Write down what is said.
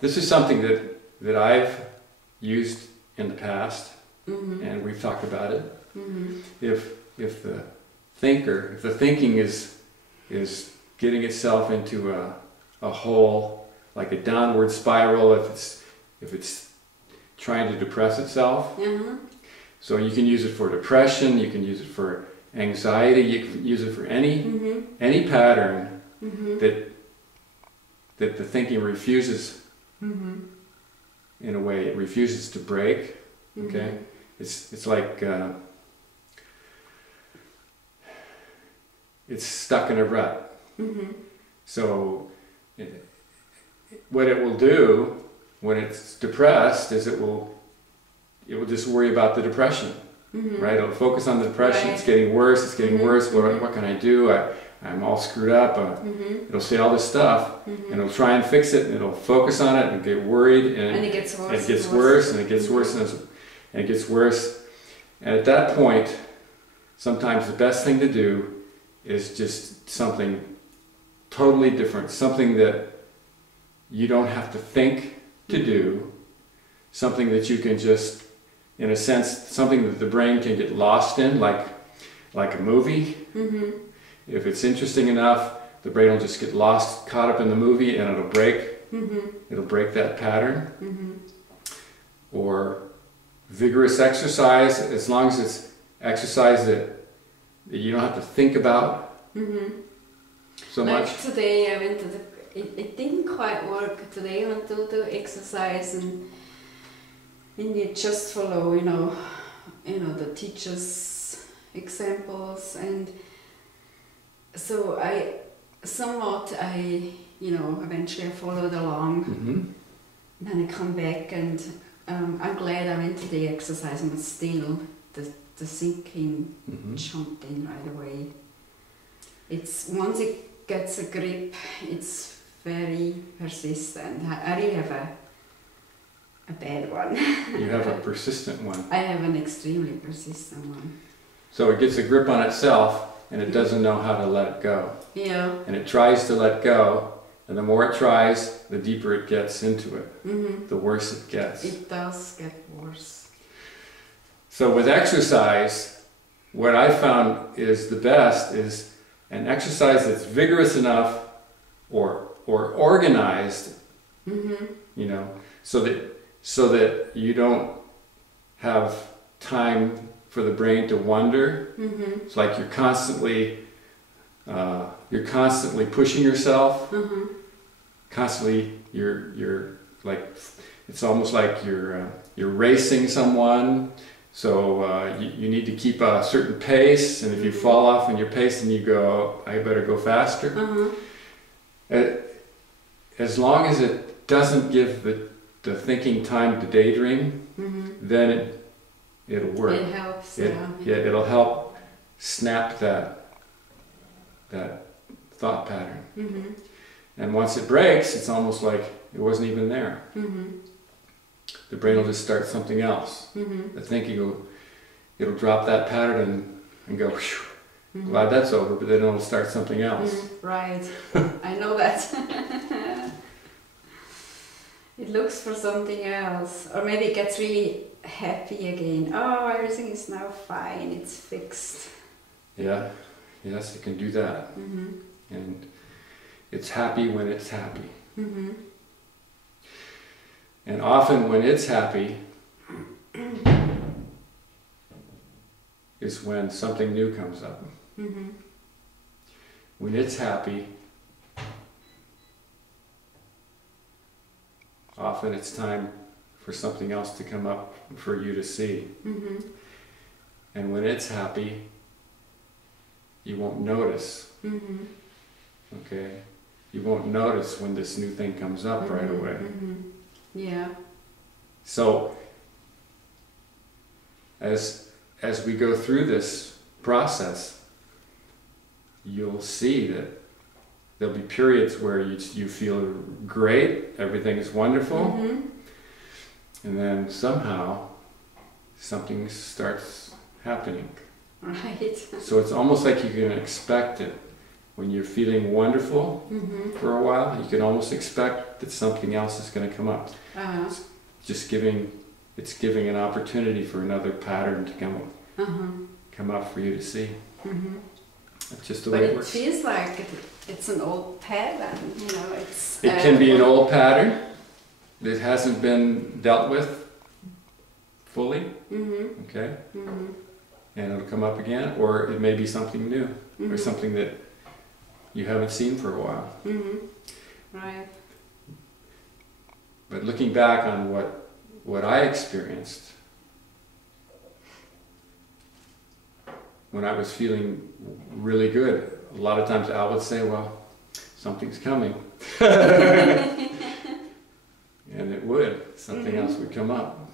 this is something that I've used in the past, and we've talked about it. If the thinking is getting itself into a hole, like a downward spiral, if it's trying to depress itself. So you can use it for depression, you can use it for anxiety, you can use it for any pattern that the thinking refuses, in a way, it refuses to break. Okay, it's like it's stuck in a rut. So what it will do when it's depressed is it will just worry about the depression, right? It'll focus on the depression. Right. It's getting worse. It's getting worse. What can I do? I'm all screwed up. It'll say all this stuff, and it'll try and fix it, and it'll focus on it and get worried, and it gets worse. And it gets worse, and it gets worse, and it gets worse. And at that point, sometimes the best thing to do is just something totally different, something that you don't have to think to do, something that you can just, in a sense, something that the brain can get lost in, like a movie. If it's interesting enough, the brain will just get lost, caught up in the movie, and it'll break that pattern. Or vigorous exercise, as long as it's exercise that you don't have to think about so much. Like today I went to it didn't quite work. Today I went to do exercise, and you just follow, the teacher's examples, and so eventually I followed along, and then I come back, and I'm glad I went to the exercise, but still the thinking jumped in right away. It's once it gets a grip, it's very persistent. I really have a bad one. You have a persistent one. I have an extremely persistent one. So it gets a grip on itself, and it doesn't know how to let it go. Yeah. And it tries to let go, and the more it tries, the deeper it gets into it, the worse it gets. It does get worse. So with exercise, what I found is the best is an exercise that's vigorous enough or organized, so that you don't have time for the brain to wander. It's like you're constantly pushing yourself. Constantly, you're like, it's almost like you're racing someone. So you need to keep a certain pace, and if you fall off in your pace, then you go, I better go faster. As long as it doesn't give the thinking time to daydream, then it'll work. It helps. It'll help snap that thought pattern. And once it breaks, it's almost like it wasn't even there. The brain will just start something else. The thinking it'll drop that pattern and go, glad that's over, but then it'll start something else. Right, I know that. It looks for something else, or maybe it gets really happy again. Oh, everything is now fine, it's fixed. Yeah, yes, it can do that. And it's happy when it's happy. And often when it's happy is when something new comes up. When it's happy, often it's time for something else to come up for you to see. And when it's happy, you won't notice. Okay? You won't notice when this new thing comes up right away. Yeah. So as we go through this process, you'll see that there'll be periods where you feel great, everything is wonderful, and then somehow something starts happening. Right. So it's almost like you can expect it when you're feeling wonderful for a while, you can almost expect that something else is going to come up. It's just giving an opportunity for another pattern to come up for you to see. That's just the way it works. But it feels like it's an old pattern, you know. It can be an old pattern that hasn't been dealt with fully, okay? And it'll come up again, or it may be something new, or something that you haven't seen for a while. Right. But looking back on what I experienced when I was feeling really good, a lot of times Al would say, well, something's coming. And it would. Something else would come up.